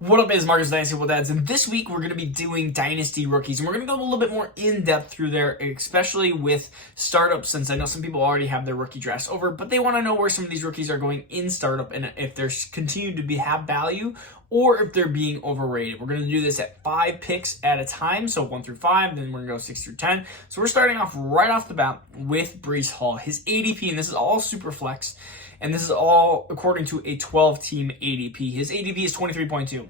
What up, is Marcus Dynasty Fun Dads, and this week we're going to be doing Dynasty rookies, and we're going to go a little bit more in-depth through there, especially with startups, since I know some people already have their rookie drafts over, but they want to know where some of these rookies are going in startup, and if they're continuing to have value, or if they're being overrated. We're going to do this at 5 picks at a time, so 1 through 5, then we're going to go 6 through 10. So we're starting off right off the bat with Breece Hall. His ADP, and this is all super flex, and this is all according to a 12-team ADP. His ADP is 23.2.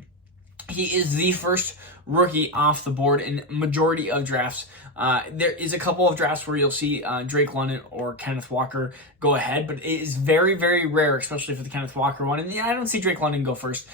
He is the first rookie off the board in majority of drafts. There is a couple of drafts where you'll see Drake London or Kenneth Walker go ahead, but it is very, very rare, especially for the Kenneth Walker one. And I don't see Drake London go first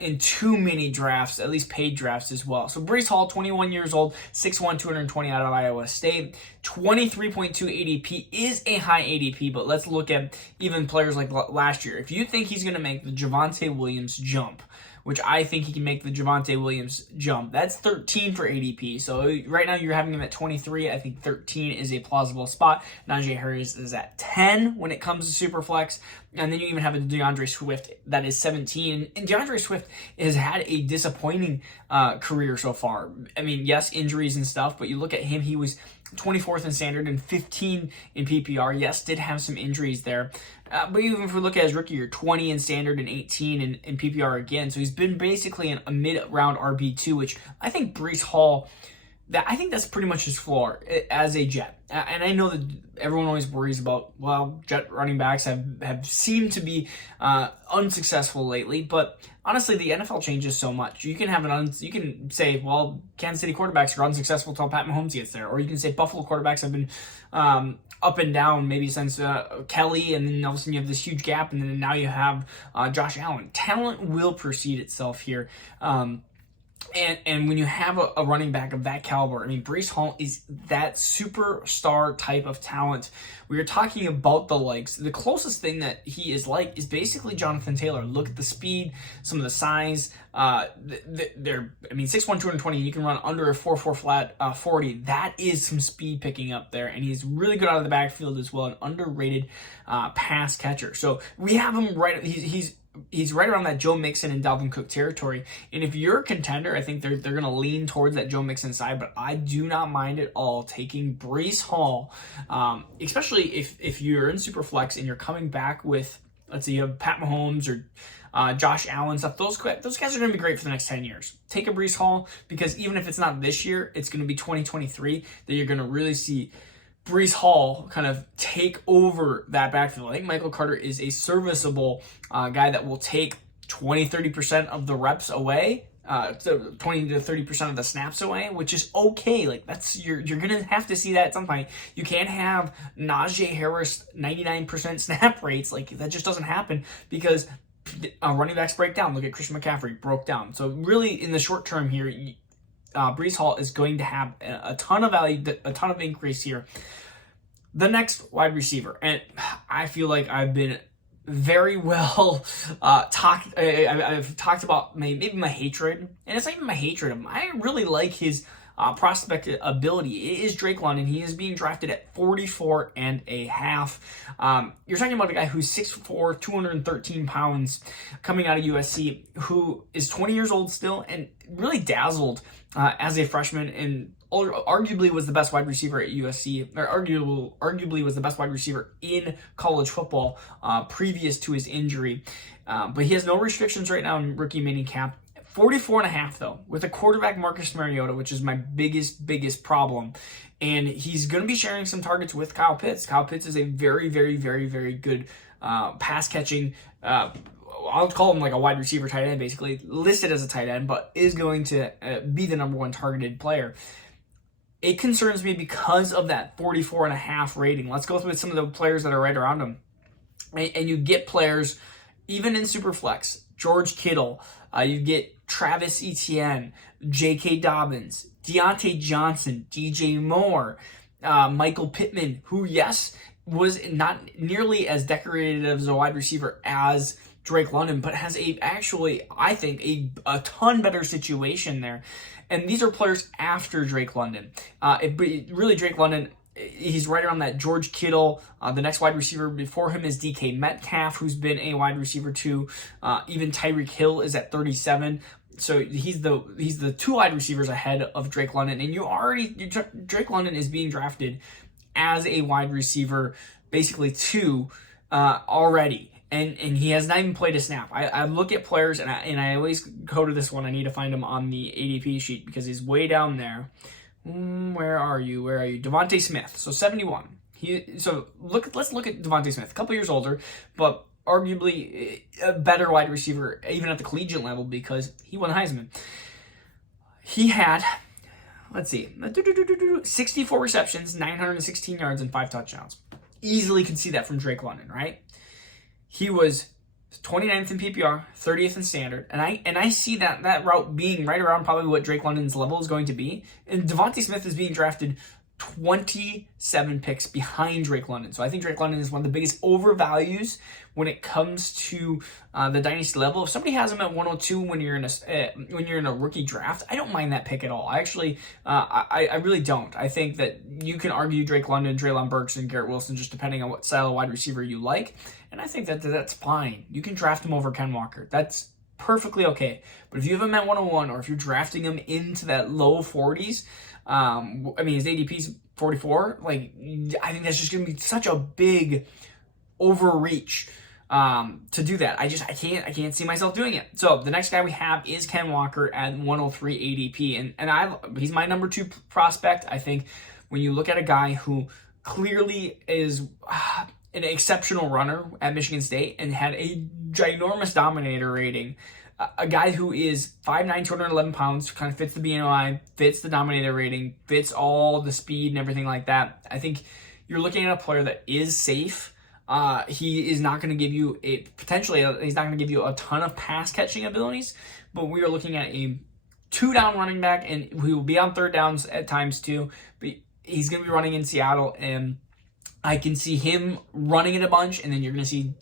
in too many drafts, at least paid drafts as well. So Breece Hall, 21 years old, 6'1", 220 out of Iowa State. 23.2 ADP is a high ADP, but let's look at even players like last year. If you think he's going to make the Javonte Williams jump, which I think he can make the Javonte Williams jump, that's 13 for ADP. So right now you're having him at 23. I think 13 is a plausible spot. Najee Harris is at 10 when it comes to Superflex. And then you even have a DeAndre Swift that is 17. And DeAndre Swift has had a disappointing career so far. I mean, yes, injuries and stuff, but you look at him, he was 24th in standard and 15 in PPR. Yes, did have some injuries there. But even if we look at his rookie year, 20 in standard and 18 in PPR again. So he's been basically a mid-round RB2, which I think Breece Hall, I think that's pretty much his floor as a Jet. And I know that everyone always worries about, well, Jet running backs have seemed to be unsuccessful lately, but honestly, the NFL changes so much. You can have you can say, well, Kansas City quarterbacks are unsuccessful until Pat Mahomes gets there, or you can say Buffalo quarterbacks have been up and down maybe since Kelly, and then all of a sudden you have this huge gap, and then now you have Josh Allen. Talent will precede itself here. And when you have a running back of that caliber, I mean, Breece Hall is that superstar type of talent. We are talking about the legs. The closest thing that he is like is basically Jonathan Taylor. Look at the speed, some of the size. They're, I mean, 6'1", 220, you can run under a 4.4 flat 40. That is some speed picking up there, and he's really good out of the backfield as well, an underrated pass catcher. So we have him right, he's right around that Joe Mixon and Dalvin Cook territory. And if you're a contender, I think they're going to lean towards that Joe Mixon side, but I do not mind at all taking Breece Hall, especially if you're in Superflex and you're coming back with, let's say you have Pat Mahomes or Josh Allen stuff. Those guys are going to be great for the next 10 years. Take a Breece Hall, because even if it's not this year, it's going to be 2023 that you're going to really see Breece Hall kind of take over that backfield. I think Michael Carter is a serviceable guy that will take 20-30% of the reps away, 20 to 30% of the snaps away, which is okay. Like, that's you're gonna have to see that at some point. You can't have Najee Harris 99% snap rates. Like, that just doesn't happen, because running backs break down. Look at Christian McCaffrey, broke down. So really, in the short term here, Breece Hall is going to have a ton of value, a ton of increase here. The next wide receiver, and I feel like I've been very well I've talked about maybe my hatred, and it's not even my hatred of him. I really like his prospect ability. It is Drake London. He is being drafted at 44 and a half. You're talking about a guy who's 6'4", 213 pounds, coming out of USC, who is 20 years old still, and really dazzled as a freshman, and arguably was the best wide receiver at USC, or arguably was the best wide receiver in college football previous to his injury. But he has no restrictions right now in rookie minicamp. 44 and a half, though, with a quarterback, Marcus Mariota, which is my biggest problem. And he's going to be sharing some targets with Kyle Pitts. Kyle Pitts is a very, very, very, very good pass catching, I'll call him like a wide receiver tight end, basically, listed as a tight end, but is going to be the number one targeted player. It concerns me because of that 44 and a half rating. Let's go through some of the players that are right around him. And you get players, even in Superflex, George Kittle, you get Travis Etienne, J.K. Dobbins, Deontay Johnson, DJ Moore, Michael Pittman, who, yes, was not nearly as decorated as a wide receiver as Drake London, but has I think, a ton better situation there. And these are players after Drake London. Really, Drake London he's right around that George Kittle. The next wide receiver before him is DK Metcalf, who's been a wide receiver too. Even Tyreek Hill is at 37. So he's the 2 wide receivers ahead of Drake London, and Drake London is being drafted as a wide receiver, basically 2 already, and he has not even played a snap. I look at players, and I always go to this one. I need to find him on the ADP sheet because he's way down there. Where are you? Devontae Smith, so 71. Let's look at Devontae Smith, a couple years older, but arguably a better wide receiver, even at the collegiate level, because he won the Heisman. He had, 64 receptions, 916 yards, and 5 touchdowns. Easily could see that from Drake London, right? He was 29th in PPR, 30th in standard, and I see that route being right around probably what Drake London's level is going to be. And Devontae Smith is being drafted 27 picks behind Drake London. So I think Drake London is one of the biggest overvalues when it comes to the dynasty level. If somebody has him at 102 when you're in a rookie draft, I don't mind that pick at all. I actually, I really don't. I think that you can argue Drake London, Treylon Burks, and Garrett Wilson just depending on what style of wide receiver you like, and I think that that's fine. You can draft him over Ken Walker. That's perfectly okay. But if you have him at 101, or if you're drafting him into that low 40s, his ADP's 44. Like, I think that's just going to be such a big overreach to do that. I can't see myself doing it. So the next guy we have is Ken Walker at 103 ADP, and he's my number 2 prospect. I think when you look at a guy who clearly is an exceptional runner at Michigan State and had a ginormous dominator rating. A guy who is 5'9", 211 pounds, kind of fits the BMI, fits the dominator rating, fits all the speed and everything like that. I think you're looking at a player that is safe. He is not going to give you he's not going to give you a ton of pass catching abilities, but we are looking at a 2-down running back, and he will be on 3rd downs at times too. But he's going to be running in Seattle, and I can see him running it a bunch, and then you're going to see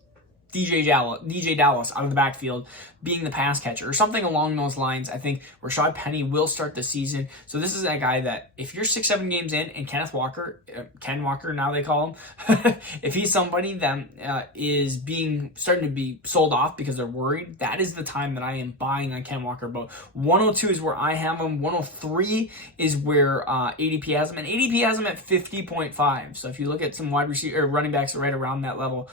DJ Dallas out of the backfield being the pass catcher or something along those lines. I think Rashad Penny will start the season. So this is a guy that if you're 6-7 games in and Ken Walker, now they call him, if he's somebody that is starting to be sold off because they're worried, that is the time that I am buying on Ken Walker. But 102 is where I have him. 103 is where ADP has him, and ADP has him at 50.5. So if you look at some wide receiver or running backs right around that level,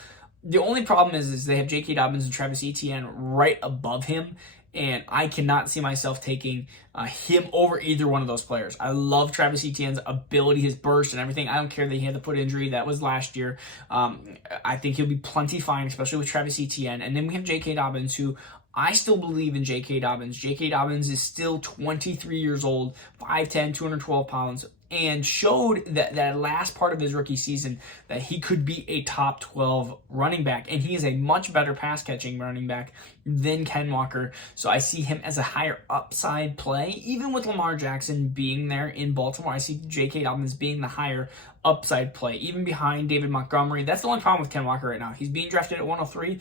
the only problem is they have J.K. Dobbins and Travis Etienne right above him, and I cannot see myself taking him over either one of those players. I love Travis Etienne's ability, his burst, and everything. I don't care that he had the foot injury. That was last year. I think he'll be plenty fine, especially with Travis Etienne. And then we have J.K. Dobbins, who I still believe in J.K. Dobbins. J.K. Dobbins is still 23 years old, 5'10", 212 pounds, and showed that last part of his rookie season that he could be a top 12 running back, and he is a much better pass-catching running back than Ken Walker, so I see him as a higher upside play. Even with Lamar Jackson being there in Baltimore, I see J.K. Dobbins being the higher upside play, even behind David Montgomery. That's the only problem with Ken Walker right now. He's being drafted at 103.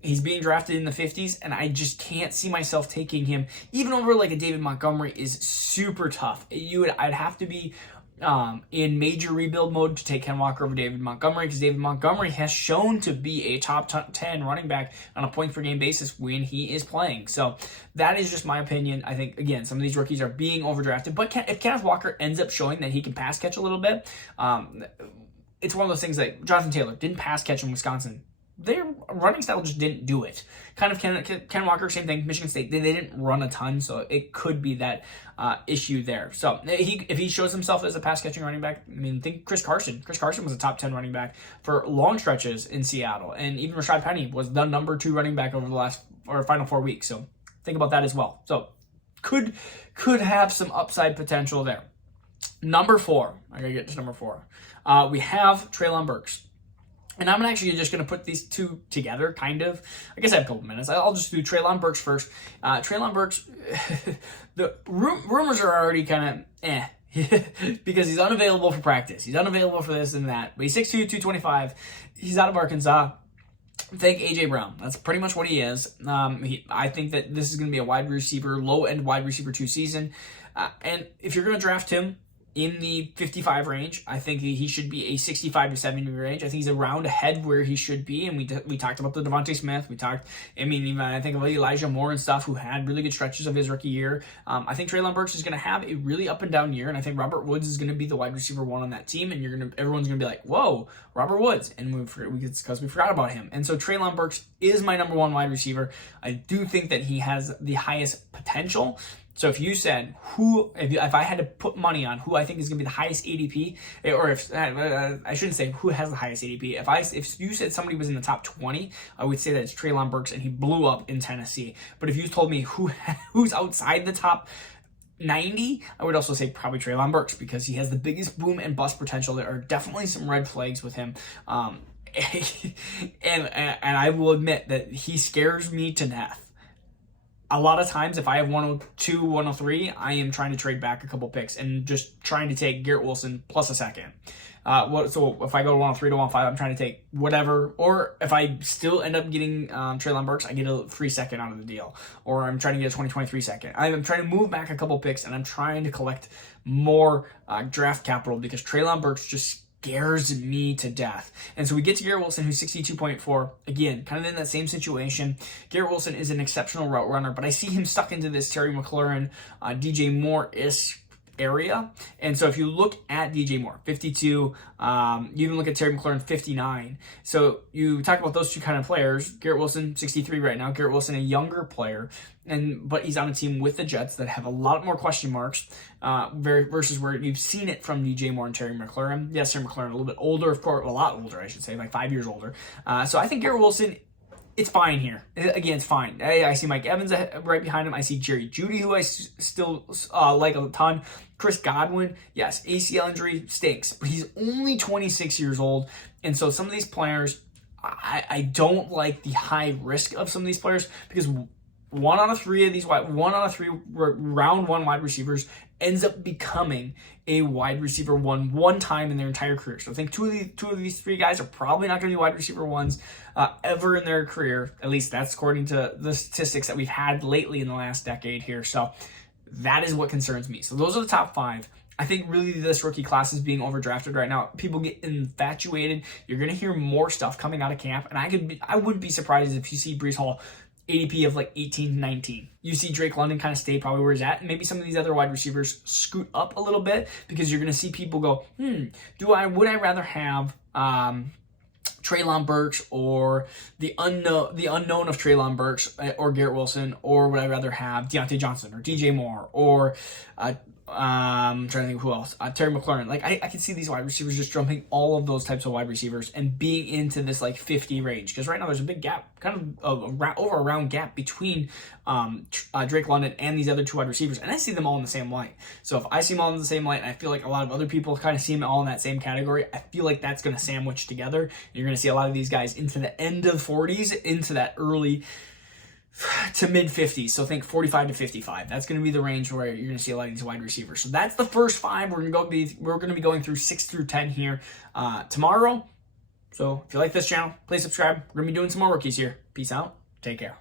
He's being drafted in the 50s, and I just can't see myself taking him. Even over like a David Montgomery is super tough. I'd have to be in major rebuild mode to take Ken Walker over David Montgomery, because David Montgomery has shown to be a top 10 running back on a point per game basis when he is playing. So that is just my opinion. I think, again, some of these rookies are being overdrafted, but if Kenneth Walker ends up showing that he can pass catch a little bit, it's one of those things that Jonathan Taylor didn't pass catch in Wisconsin. Their running style just didn't do it. Kind of Ken Walker, same thing. Michigan State, they didn't run a ton, so it could be that issue there. So if he shows himself as a pass-catching running back, I mean, think Chris Carson. Chris Carson was a top 10 running back for long stretches in Seattle, and even Rashad Penny was the number 2 running back over the final 4 weeks. So think about that as well. So could have some upside potential there. Number 4, I gotta get to number 4. We have Treylon Burks. And I'm actually just going to put these two together, kind of. I guess I have a couple minutes. I'll just do Treylon Burks first. Treylon Burks, the rumors are already kind of because he's unavailable for practice. He's unavailable for this and that. But he's 6'2", 225. He's out of Arkansas. Think A.J. Brown. That's pretty much what he is. I think that this is going to be a wide receiver, low-end wide receiver 2 season. And if you're going to draft him, in the 55 range. I think he should be a 65 to 70 range. I think he's around ahead where he should be. And we talked about the Devontae Smith. Even I think of Elijah Moore and stuff, who had really good stretches of his rookie year. I think Treylon Burks is going to have a really up and down year, and I think Robert Woods is going to be the wide receiver 1 on that team, and everyone's going to be like, whoa, Robert Woods, and it's because we forgot about him. And so Treylon Burks is my number 1 wide receiver. I do think that he has the highest potential. So if you said if I had to put money on who I think is going to be the highest ADP, or if I shouldn't say who has the highest ADP, if you said somebody was in the top 20, I would say that it's Treylon Burks, and he blew up in Tennessee. But if you told me who's outside the top 90, I would also say probably Treylon Burks, because he has the biggest boom and bust potential. There are definitely some red flags with him. And I will admit that he scares me to death. A lot of times, if I have 102, 103, I am trying to trade back a couple picks and just trying to take Garrett Wilson plus a second. So if I go 103 to 105, I'm trying to take whatever. Or if I still end up getting Treylon Burks, I get a free second out of the deal. Or I'm trying to get a 2023 second. I'm trying to move back a couple picks, and I'm trying to collect more draft capital, because Treylon Burks just scares me to death. And so we get to Garrett Wilson, who's 62.4. Again, kind of in that same situation. Garrett Wilson is an exceptional route runner, but I see him stuck into this Terry McLaurin, DJ Moore-ish area. And so if you look at DJ Moore, 52, you even look at Terry McLaurin, 59. So you talk about those two kind of players. Garrett Wilson, 63 right now. Garrett Wilson, a younger player, but he's on a team with the Jets that have a lot more question marks, versus where you've seen it from DJ Moore and Terry McLaurin. Yes, Terry McLaurin a little bit older, of course, a lot older, I should say, like 5 years older. So I think Garrett Wilson, it's fine here. Again, it's fine. I see Mike Evans right behind him. I see Jerry Jeudy, who I still like a ton. Chris Godwin, yes, ACL injury stinks, but he's only 26 years old. And so some of these players, I don't like the high risk of some of these players, because one out of three round 1 wide receivers ends up becoming a wide receiver one time in their entire career. So I think two of these 3 guys are probably not going to be wide receiver 1s ever in their career. At least that's according to the statistics that we've had lately in the last decade here. So that is what concerns me. So those are the top 5. I think really this rookie class is being overdrafted right now. People get infatuated. You're going to hear more stuff coming out of camp, and I wouldn't be surprised if you see Breece Hall ADP of like 18, 19. You see Drake London kind of stay probably where he's at, and maybe some of these other wide receivers scoot up a little bit, because you're going to see people go, would I rather have Treylon Burks, or the unknown of Treylon Burks, or Garrett Wilson, or would I rather have Deontay Johnson or DJ Moore, or I'm trying to think who else. Terry McLaurin. Like I can see these wide receivers just jumping all of those types of wide receivers and being into this like 50 range, because right now there's a big gap, kind of over a round gap between Drake London and these other 2 wide receivers, and I see them all in the same light. So if I see them all in the same light, and I feel like a lot of other people kind of see them all in that same category, I feel like that's going to sandwich together. You're going to see a lot of these guys into the end of 40s, into that early to mid 50s. So think 45 to 55. That's going to be the range where you're going to see a lot of these wide receivers. So that's the first 5. We're going to be going through 6 through 10 here tomorrow. So if you like this channel, please subscribe. We're going to be doing some more rookies here. Peace out. Take care.